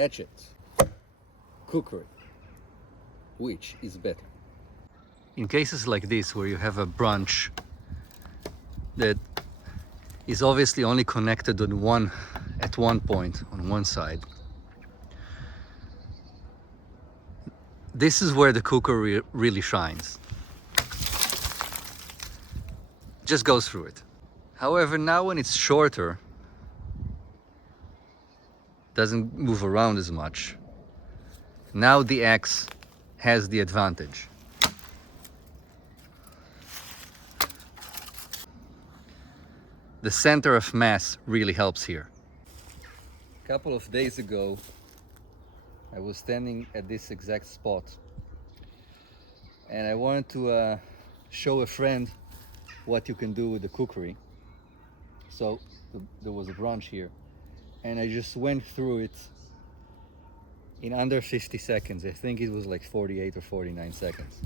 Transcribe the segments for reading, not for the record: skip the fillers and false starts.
Hatchet, Kukri, which is better? In cases like this, where you have a branch that is obviously only connected on at one point on one side, this is where the Kukri really shines. Just goes through it. However, now when it's shorter, doesn't move around as much, now the axe has the advantage. The center of mass really helps here. A couple of days ago, I was standing at this exact spot and I wanted to show a friend what you can do with the Kukri. So there was a branch here and I just went through it in under 50 seconds. I think it was like 48 or 49 seconds.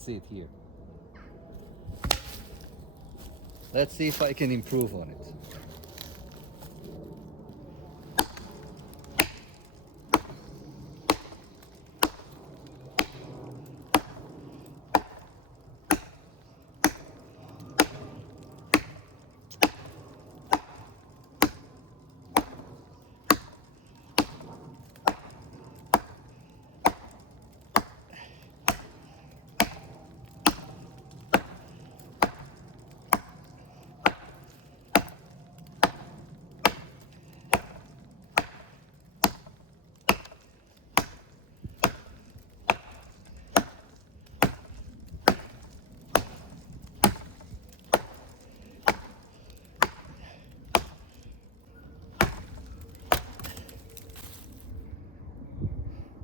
See it here. Let's see if I can improve on it.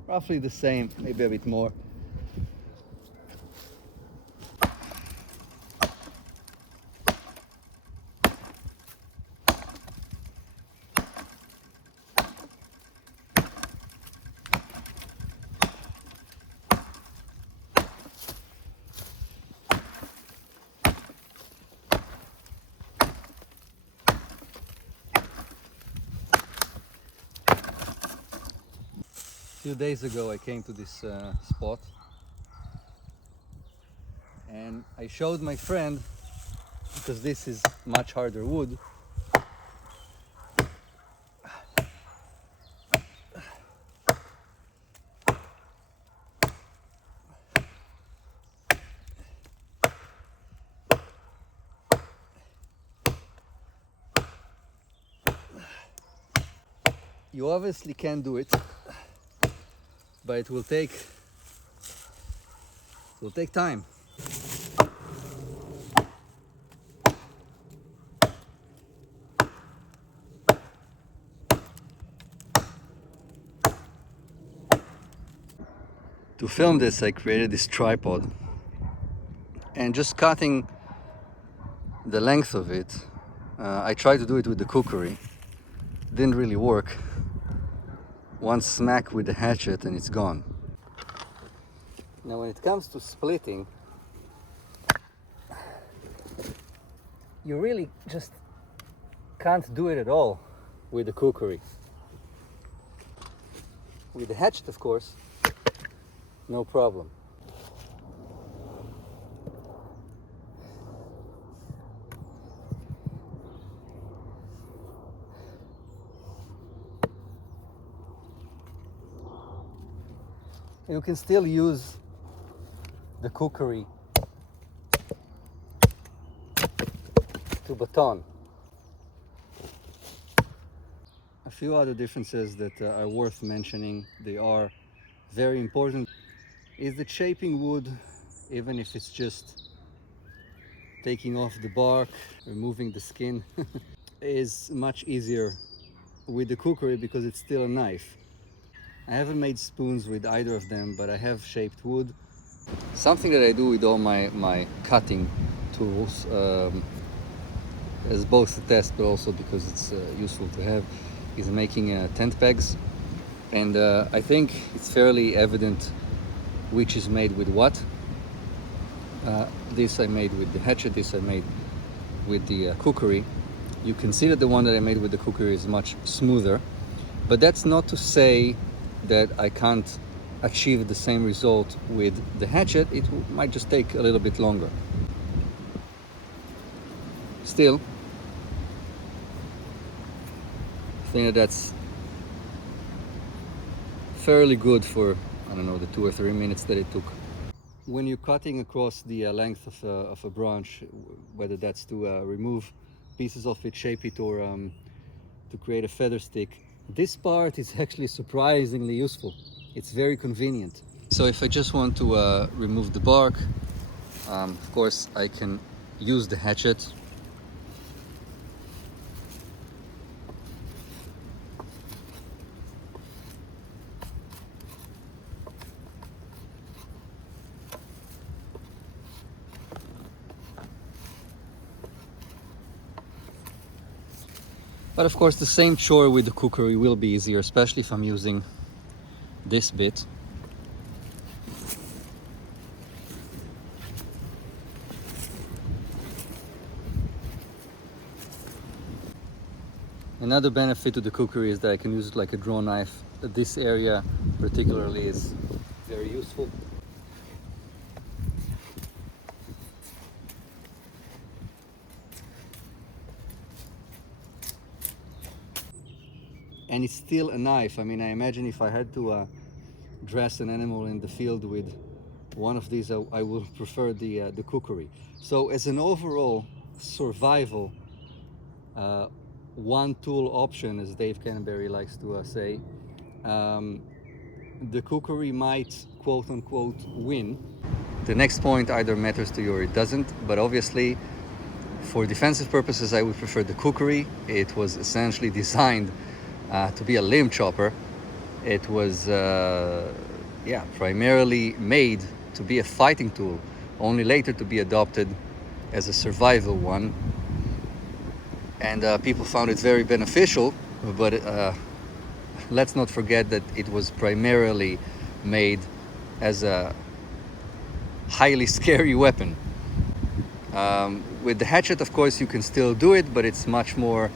Roughly the same, maybe a bit more. A few days ago I came to this spot and I showed my friend, because this is much harder wood, you obviously can do it, but it will take time. To film this, I created this tripod, and just cutting the length of it, I tried to do it with the Kukri. Didn't really work. One smack with the hatchet and it's gone. Now when it comes to splitting, you really just can't do it at all with the Kukri. With the hatchet, of course, no problem. You can still use the Kukri to baton. A few other differences that are worth mentioning, they are very important, is that shaping wood, even if it's just taking off the bark, removing the skin, is much easier with the kukri because it's still a knife. I haven't made spoons with either of them, but I have shaped wood. Something that I do with all my cutting tools, as both a test but also because it's useful to have, is making tent pegs. And I think it's fairly evident which is made with what. This I made with the hatchet, this I made with the kukri. You can see that the one that I made with the kukri is much smoother, but that's not to say that I can't achieve the same result with the hatchet. It might just take a little bit longer. Still, I think that's fairly good for, I don't know, the 2 or 3 minutes that it took. When you're cutting across the length of a branch, whether that's to remove pieces of it, shape it, or to create a feather stick, this part is actually surprisingly useful. It's very convenient. So if I just want to remove the bark, of course I can use the hatchet. But of course the same chore with the kukri will be easier, especially if I'm using this bit. Another benefit to the kukri is that I can use it like a draw knife. This area particularly is very useful. And it's still a knife. I mean, I imagine if I had to dress an animal in the field with one of these, I would prefer the kukri. So as an overall survival one tool option, as Dave Canterbury likes to say, the kukri might quote unquote win. The next point either matters to you or it doesn't, but obviously for defensive purposes I would prefer the kukri. It was essentially designed to be a limb chopper. It was primarily made to be a fighting tool, only later to be adopted as a survival one. And people found it very beneficial, but let's not forget that it was primarily made as a highly scary weapon. With the hatchet, of course, you can still do it, but it's much more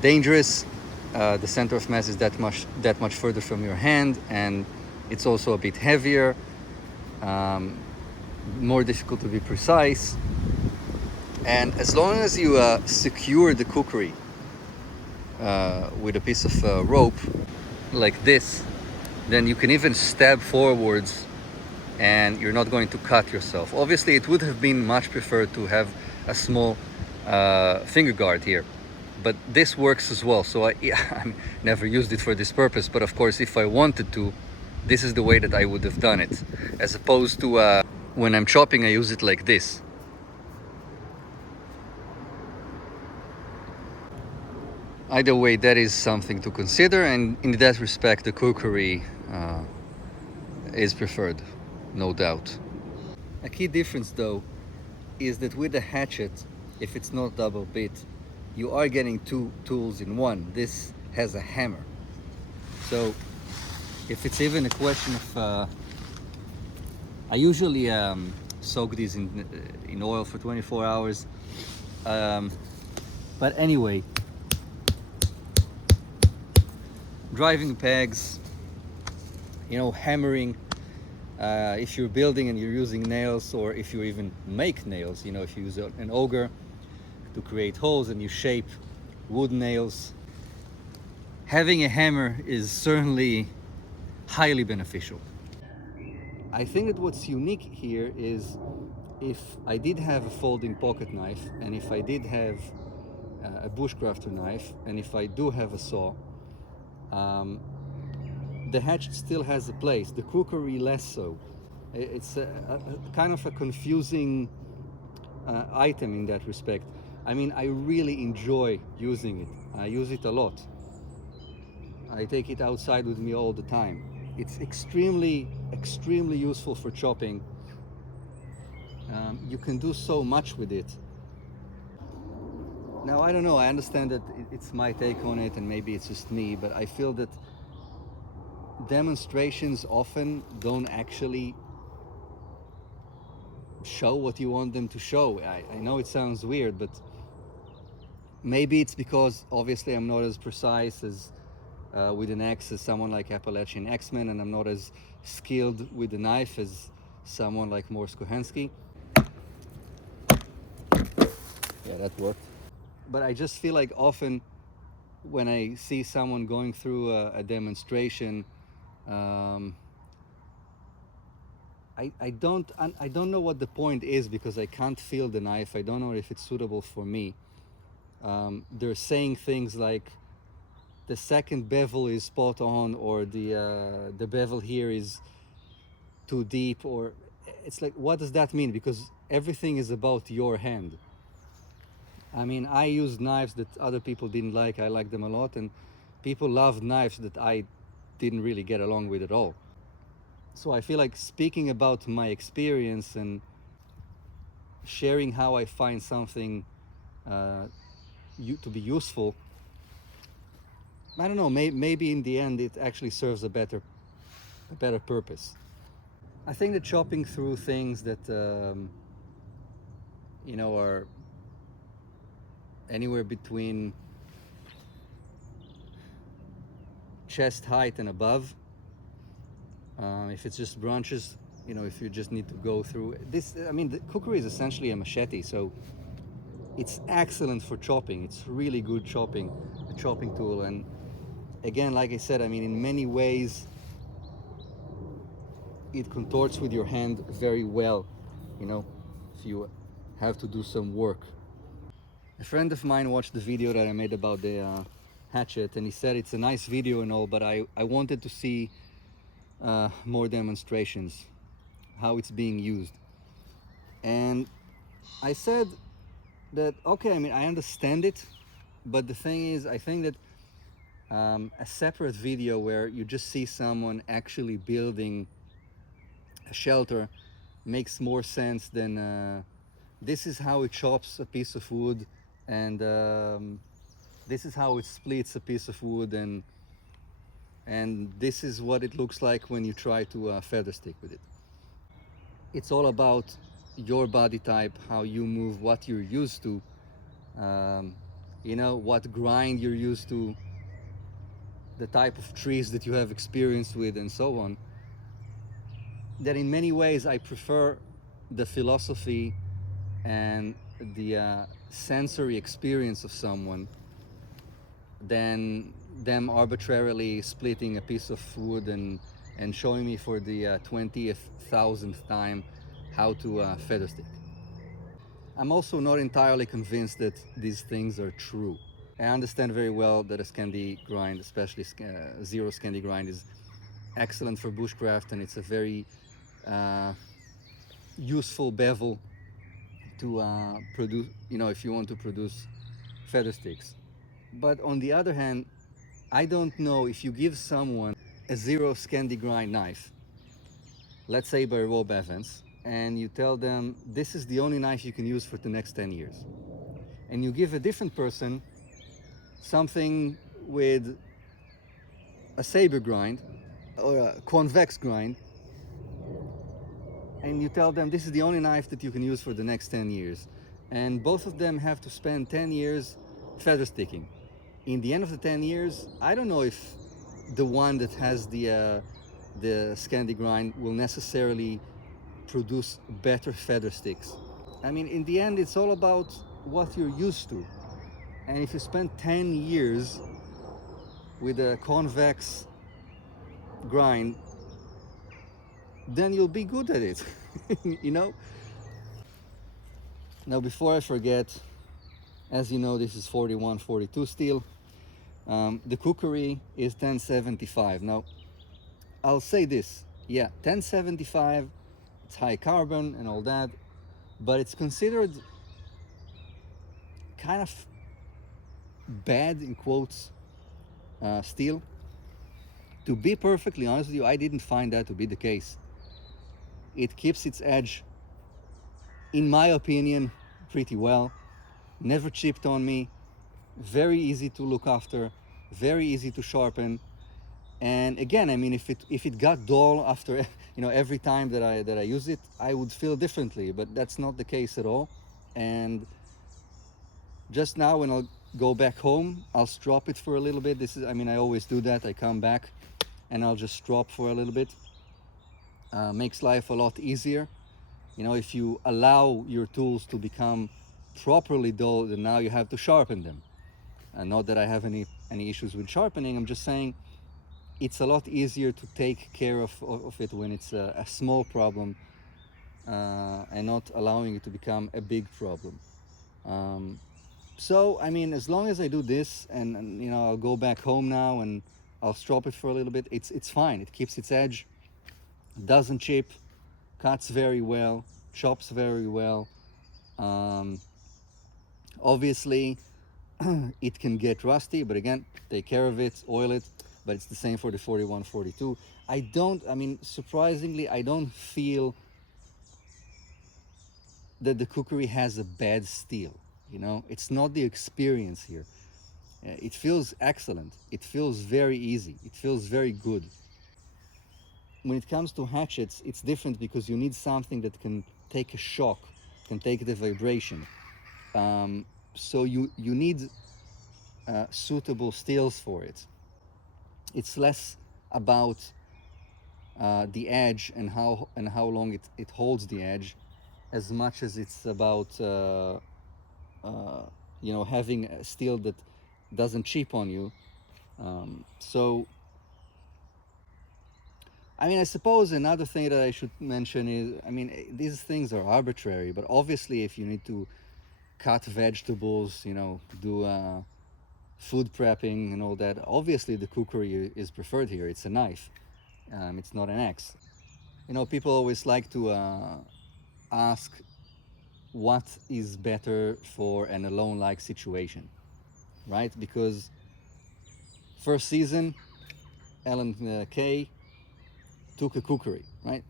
dangerous. The center of mass is that much further from your hand, and it's also a bit heavier, more difficult to be precise. And as long as you secure the kukri with a piece of rope like this, then you can even stab forwards and you're not going to cut yourself. Obviously it would have been much preferred to have a small finger guard here, but this works as well. So I never used it for this purpose, but of course if I wanted to, this is the way that I would have done it, as opposed to when I'm chopping I use it like this. Either way, that is something to consider, and in that respect the kukri is preferred, no doubt. A key difference though is that with the hatchet, if it's not double bit, you are getting two tools in one. This has a hammer, so if it's even a question of I usually soak these in oil for 24 hours, but anyway, driving pegs, you know, hammering, if you're building and you're using nails, or if you even make nails, you know, if you use an auger to create holes and you shape wood nails, having a hammer is certainly highly beneficial. I think that what's unique here is if I did have a folding pocket knife, and if I did have a bushcrafter knife, and if I do have a saw, the hatchet still has a place, the kukri less so. It's a kind of a confusing item in that respect. I mean, I really enjoy using it. I use it a lot. I take it outside with me all the time. It's extremely useful for chopping. You can do so much with it. Now, I don't know, I understand that it's my take on it and maybe it's just me, but I feel that demonstrations often don't actually show what you want them to show. I know it sounds weird, but maybe it's because obviously I'm not as precise as with an axe as someone like Appalachian X-Men, and I'm not as skilled with the knife as someone like Morse Kohansky. Yeah, that worked. But I just feel like often when I see someone going through a demonstration, I don't know what the point is, because I can't feel the knife. I don't know if it's suitable for me. They're saying things like the second bevel is spot on, or the bevel here is too deep, or it's like, what does that mean? Because everything is about your hand. I mean, I used knives that other people didn't like. I like them a lot, and people loved knives that I didn't really get along with at all. So I feel like speaking about my experience and sharing how I find something to be useful, I don't know, maybe in the end it actually serves a better purpose. I think that chopping through things that you know, are anywhere between chest height and above, if it's just branches, you know, if you just need to go through this, I mean, the kukri is essentially a machete, so it's excellent for chopping. It's really good chopping, a chopping tool. And again, like I said, I mean, in many ways it contorts with your hand very well, you know, if you have to do some work. A friend of mine watched the video that I made about the hatchet, and he said it's a nice video and all, but I wanted to see more demonstrations, how it's being used. And I said that, okay, I mean, I understand it, but the thing is, I think that a separate video where you just see someone actually building a shelter makes more sense than this is how it chops a piece of wood, and this is how it splits a piece of wood, and this is what it looks like when you try to feather stick with it. It's all about your body type, how you move, what you're used to, you know, what grind you're used to, the type of trees that you have experience with, and so on. That in many ways I prefer the philosophy and the sensory experience of someone than them arbitrarily splitting a piece of wood and showing me for the 20,000th time how to feather stick. I'm also not entirely convinced that these things are true. I understand very well that a Scandi grind, especially zero Scandi grind, is excellent for bushcraft, and it's a very useful bevel to produce, you know, if you want to produce feather sticks. But on the other hand, I don't know if you give someone a zero Scandi grind knife, let's say by Rob Evans, and you tell them this is the only knife you can use for the next 10 years. And you give a different person something with a saber grind or a convex grind, and you tell them this is the only knife that you can use for the next 10 years. And both of them have to spend 10 years feather sticking. In the end of the 10 years, I don't know if the one that has the Scandi grind will necessarily produce better feather sticks. I mean, in the end, it's all about what you're used to. And if you spend 10 years with a convex grind, then you'll be good at it, you know? Now, before I forget, as you know, this is 4142 steel. The Kukri is 1075. Now, I'll say this, yeah, 1075, it's high carbon and all that, but it's considered kind of bad, in quotes, steel. To be perfectly honest with you, I didn't find that to be the case. It keeps its edge, in my opinion, pretty well. Never chipped on me. Very easy to look after. Very easy to sharpen. And again, I mean, if it got dull after every time that I use it, I would feel differently. But that's not the case at all. And just now, when I'll go back home, I'll strop it for a little bit. This is, I mean, I always do that. I come back and I'll just strop for a little bit. Makes life a lot easier. If you allow your tools to become properly dull, then now you have to sharpen them. Not that I have any issues with sharpening. I'm just saying it's a lot easier to take care of it when it's a small problem and not allowing it to become a big problem. So, I mean, as long as I do this and I'll go back home now and I'll strop it for a little bit, it's fine. It keeps its edge, doesn't chip, cuts very well, chops very well. Obviously, it can get rusty, but again, take care of it, oil it, but it's the same for the 4142. Surprisingly, I don't feel that the Kukri has a bad steel. It's not the experience here. It feels excellent. It feels very easy. It feels very good. When it comes to hatchets, it's different because you need something that can take a shock, can take the vibration. So you need suitable steels for it. It's less about the edge and how long it holds the edge, as much as it's about having a steel that doesn't chip on you. So I suppose another thing that I should mention is, these things are arbitrary, but obviously if you need to cut vegetables, do food prepping and all that, obviously the Kukri is preferred here. It's a knife. It's not an axe. People always like to ask what is better for an alone-like situation, right? Because first season, Alan Kay took a Kukri, right?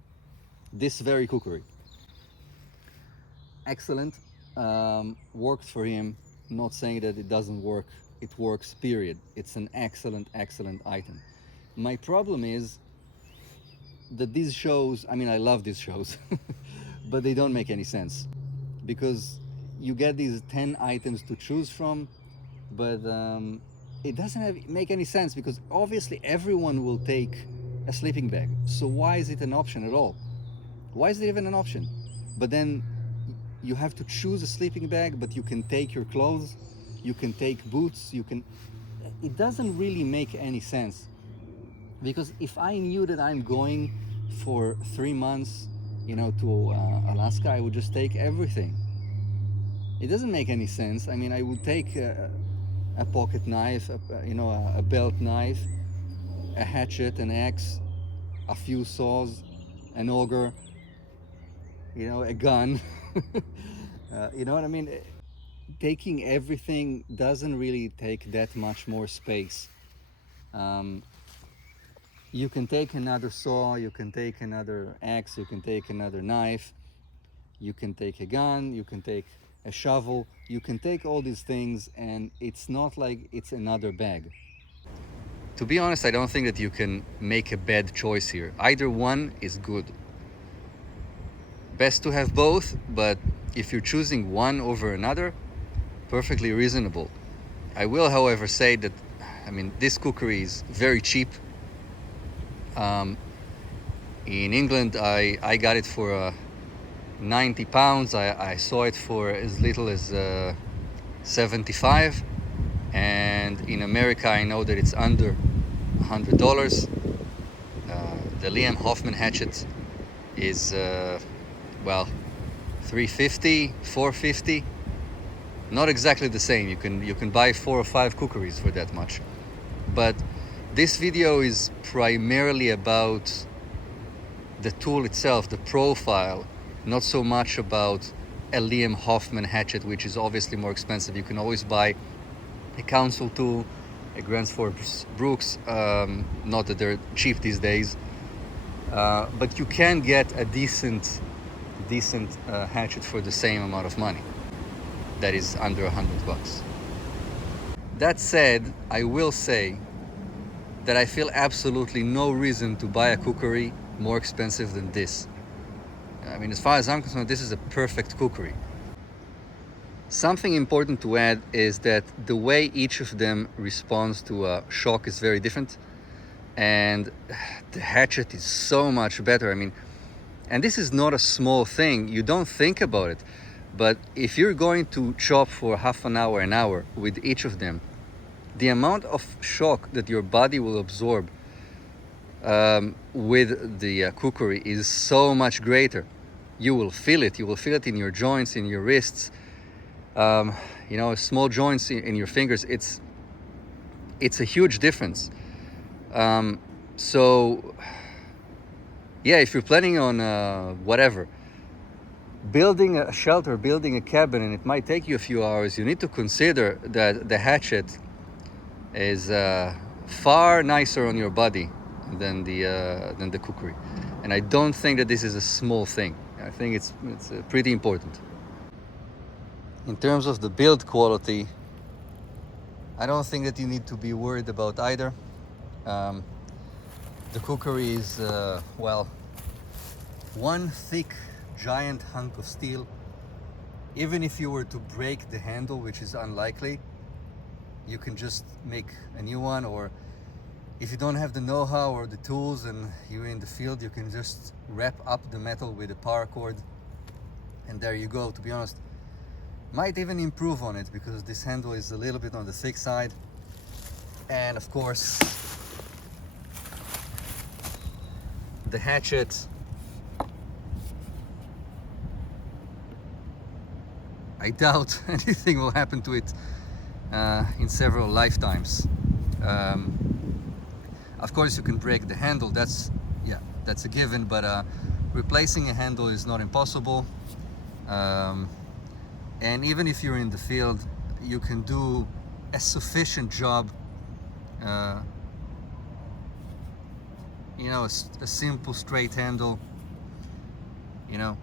This very Kukri. Excellent. Worked for him. Not saying that it doesn't work. It works, period. It's an excellent, excellent item. My problem is that these shows, I love these shows, but they don't make any sense. Because you get these 10 items to choose from, but it doesn't make any sense, because obviously everyone will take a sleeping bag. So why is it an option at all? Why is it even an option? But then you have to choose a sleeping bag, but you can take your clothes, you can take boots, it doesn't really make any sense. Because if I knew that I'm going for 3 months, to Alaska, I would just take everything. It doesn't make any sense. I would take a pocket knife, a belt knife, a hatchet, an axe, a few saws, an auger, a gun. You know what I mean? Taking everything doesn't really take that much more space. You can take another saw, you can take another axe, you can take another knife, you can take a gun, you can take a shovel, you can take all these things, and it's not like it's another bag. To be honest, I don't think that you can make a bad choice here. Either one is good. Best to have both, but if you're choosing one over another, perfectly reasonable. I will, however, say that, this Kukri is very cheap. In England, I got it for 90 pounds. I saw it for as little as 75. And in America, I know that it's under $100. The Hoffman hatchet is, $30 $350, $450. Not exactly the same. You can buy 4 or 5 kukris for that much. But this video is primarily about the tool itself, the profile, not so much about a Liam Hoffman hatchet, which is obviously more expensive. You can always buy a council tool, a Gransford Brooks, not that they're cheap these days, but you can get a decent hatchet for the same amount of money. That is under $100. That said, I will say that I feel absolutely no reason to buy a kukri more expensive than this. I mean, as far as I'm concerned, this is a perfect kukri. Something important to add is that the way each of them responds to a shock is very different, and the hatchet is so much better. I mean, and this is not a small thing. You don't think about it, but if you're going to chop for half an hour with each of them, the amount of shock that your body will absorb with the kukri is so much greater. You will feel it. You will feel it in your joints, in your wrists, you know, small joints in your fingers. It's a huge difference. So yeah, if you're planning on whatever, building a shelter, building a cabin, and it might take you a few hours, you need to consider that the hatchet is far nicer on your body than the kukri. And I don't think that this is a small thing. I think it's pretty important. In terms of the build quality, I don't think that you need to be worried about either. The kukri is, well, one thick giant hunk of steel. Even if you were to break the handle, which is unlikely, you can just make a new one. Or if you don't have the know-how or the tools and you're in the field, you can just wrap up the metal with a paracord, and there you go. To be honest, might even improve on it because this handle is a little bit on the thick side. And of course, the hatchet, I doubt anything will happen to it in several lifetimes. Of course, you can break the handle. That's a given. But replacing a handle is not impossible. And even if you're in the field, you can do a sufficient job. You know, a simple straight handle. You know,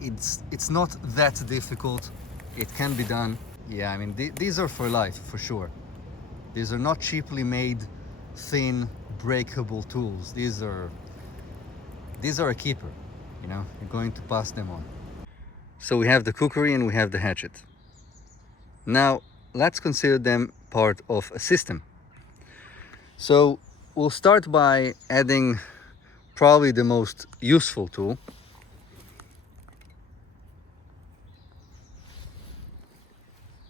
it's not that difficult. It can be done. Yeah, I mean, these are for life, for sure. These are not cheaply made, thin, breakable tools. These are a keeper. You know, you're going to pass them on. So we have the kukri and we have the hatchet. Now let's consider them part of a system. So we'll start by adding probably the most useful tool.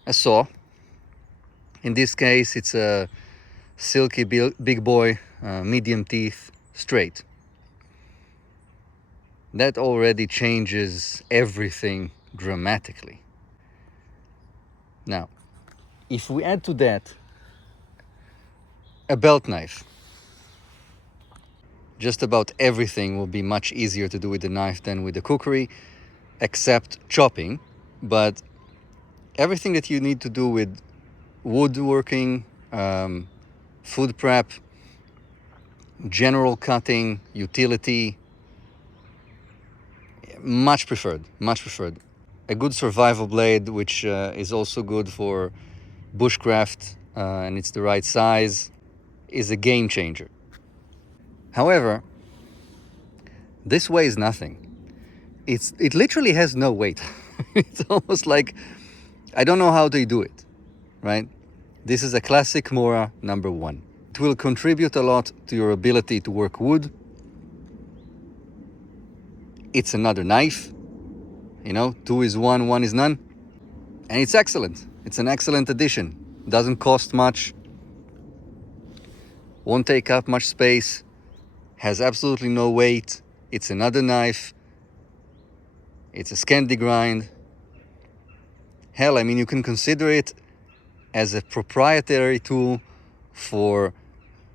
A saw. In this case, it's a Silky BIGBOY medium teeth straight. That already changes everything dramatically. Now, if we add to that a belt knife, just about everything will be much easier to do with the knife than with the kukri, except chopping. But everything that you need to do with woodworking, food prep, general cutting, utility, much preferred. A good survival blade, which is also good for bushcraft, and it's the right size, is a game changer. However, this weighs nothing. It literally has no weight. It's almost like, I don't know how they do it, right? This is a classic Mora number 1. It will contribute a lot to your ability to work wood. It's another knife, you know, 2 is 1, 1 is none. And it's excellent. It's an excellent addition. Doesn't cost much. Won't take up much space. Has absolutely no weight. It's another knife. It's a Scandi grind. Hell, I mean, you can consider it as a proprietary tool for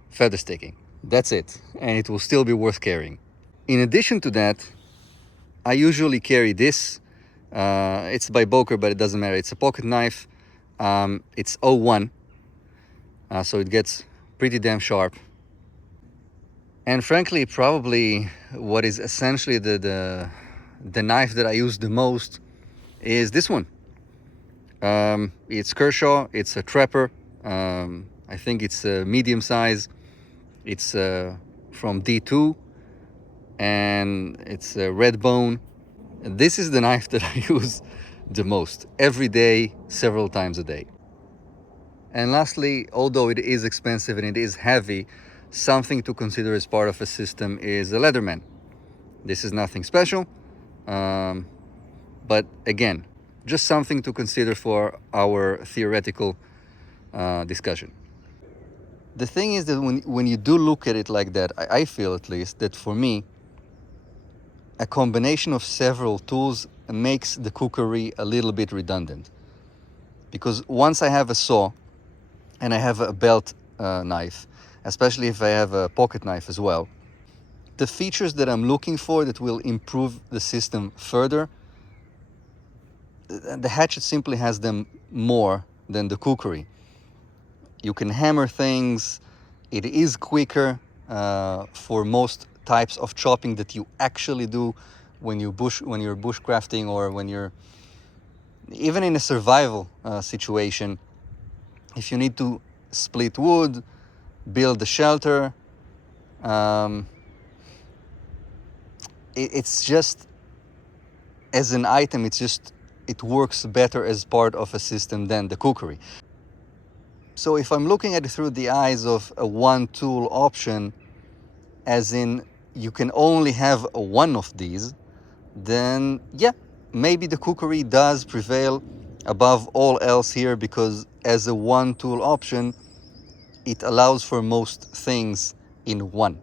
feather sticking. That's it, and it will still be worth carrying. In addition to that, I usually carry this. It's by Böker, but it doesn't matter. It's a pocket knife. It's 01, so it gets pretty damn sharp. And frankly, probably what is essentially the knife that I use the most is this one. It's Kershaw. It's a trapper. I think it's a medium size. It's from D2, and it's a red bone. This is the knife that I use the most every day, several times a day. And lastly, although it is expensive and it is heavy, something to consider as part of a system is a Leatherman. This is nothing special, but again, just something to consider for our theoretical discussion. The thing is that when you do look at it like that, I feel at least that for me, a combination of several tools makes the cookery a little bit redundant. Because once I have a saw and I have a belt knife, especially if I have a pocket knife as well, the features that I'm looking for that will improve the system further, the Hatchet simply has them more than the cookery. You can hammer things, it is quicker for most types of chopping that you actually do when you're bushcrafting, or when you're even in a survival situation. If you need to split wood, build a shelter, it's just, as an item, it works better as part of a system than the cookery. So if I'm looking at it through the eyes of a one tool option, as in you can only have one of these, then yeah, maybe the cookery does prevail above all else here, because as a one tool option, it allows for most things in one.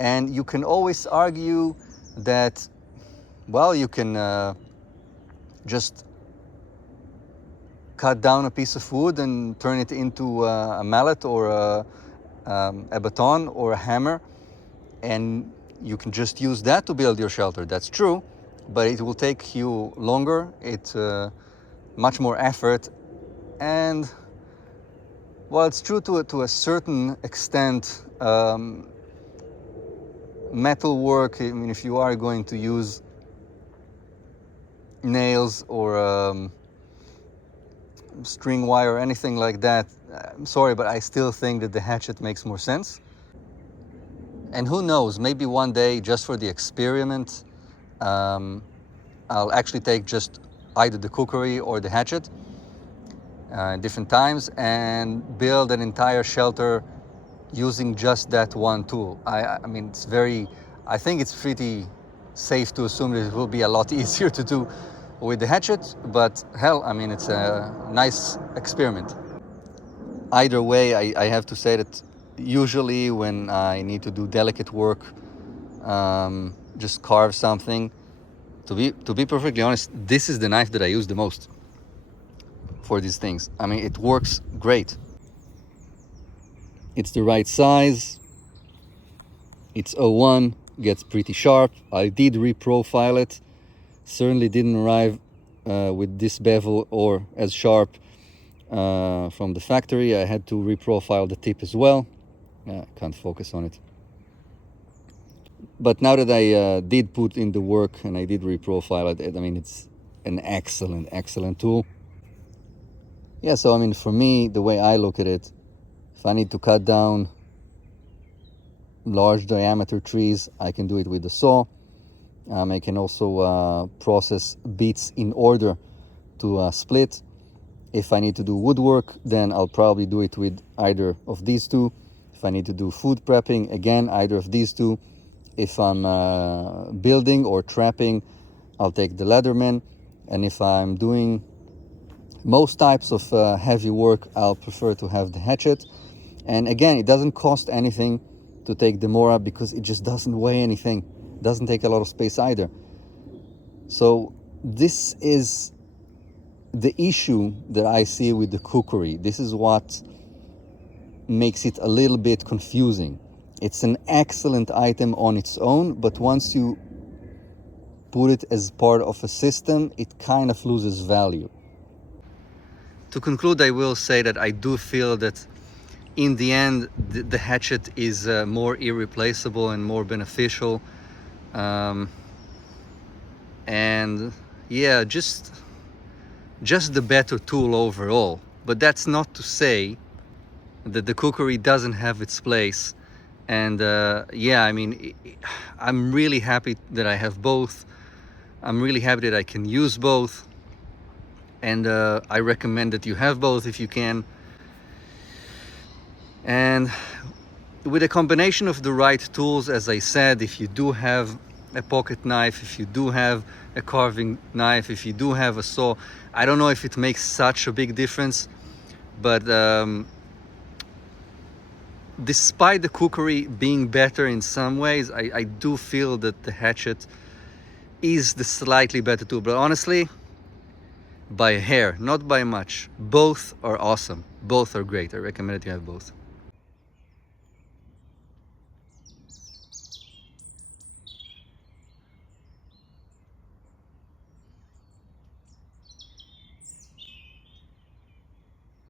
And you can always argue that, well, you can just cut down a piece of wood and turn it into a mallet or a baton or a hammer, and you can just use that to build your shelter. That's true, but it will take you longer, it's much more effort, and well, it's true to a certain extent. Metal work, I mean, if you are going to use nails or string wire or anything like that, I'm sorry, but I still think that the Hatchet makes more sense. And who knows, maybe one day, just for the experiment, I'll actually take just either the cookery or the Hatchet different times and build an entire shelter using just that one tool. I mean, I think it's pretty safe to assume that it will be a lot easier to do with the Hatchet, but hell, I mean, it's a nice experiment. Either way, I have to say that usually when I need to do delicate work, just carve something, to be perfectly honest, this is the knife that I use the most for these things. I mean, it works great. It's the right size. It's 01, gets pretty sharp. I did reprofile it. Certainly didn't arrive with this bevel or as sharp from the factory. I had to reprofile the tip as well. Can't focus on it. But now that I did put in the work and I did reprofile it, I mean, it's an excellent tool. Yeah, so I mean, for me, the way I look at it, if I need to cut down large diameter trees, I can do it with the saw. I can also process beets in order to split. If I need to do woodwork, then I'll probably do it with either of these two. If I need to do food prepping, again, either of these two. If I'm building or trapping, I'll take the Leatherman. And if I'm doing most types of heavy work, I'll prefer to have the Hatchet. And again, it doesn't cost anything to take the Mora because it just doesn't weigh anything. It doesn't take a lot of space either. So this is the issue that I see with the Kukri. This is what makes it a little bit confusing. It's an excellent item on its own, but once you put it as part of a system, it kind of loses value. To conclude, I will say that I do feel that in the end, the hatchet is more irreplaceable and more beneficial. And yeah, just the better tool overall. But that's not to say that the Kukri doesn't have its place. And yeah, I mean, I'm really happy that I have both. I'm really happy that I can use both. And I recommend that you have both if you can. And with a combination of the right tools, as I said, if you do have a pocket knife, if you do have a carving knife, if you do have a saw, I don't know if it makes such a big difference, but despite the Kukri being better in some ways, I do feel that the hatchet is the slightly better tool. But honestly, by a hair, not by much. Both are awesome. Both are great. I recommend that you have both.